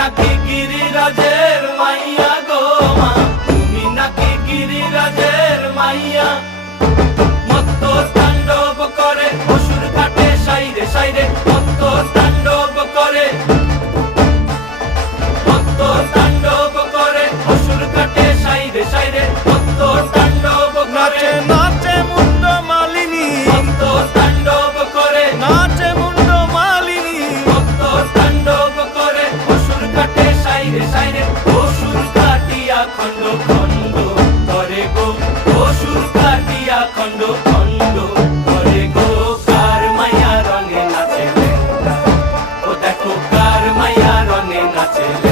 নাকি গিরিরাজের মাইয়া গো মা, তুমি নাকি গিরিরাজের মাইয়া। মত্ত তাণ্ডব করে অসুর কাটে সাইরে সাইরে, মত্ত তাণ্ডব করে, মত্ত তাণ্ডব করে অসুর কাটে সাইরে সাইরে, মত্ত তাণ্ডব করে। নাচে মুন্ড মালিনী, মত্ত তাণ্ডব করে, নাচে মুন্ড মালিনী, মত্ত তাণ্ডব করে অসুর কাটে সাইরে সাইরে, অসুর কাটিয়া খণ্ড খণ্ড করে গো, অসুর কাটিয়া খণ্ড খণ্ড করে গো। কার মায়া রঙে নাচে লেঙ্গা, ও দেখো কার মায়া রঙে নাচে লেঙ্গা।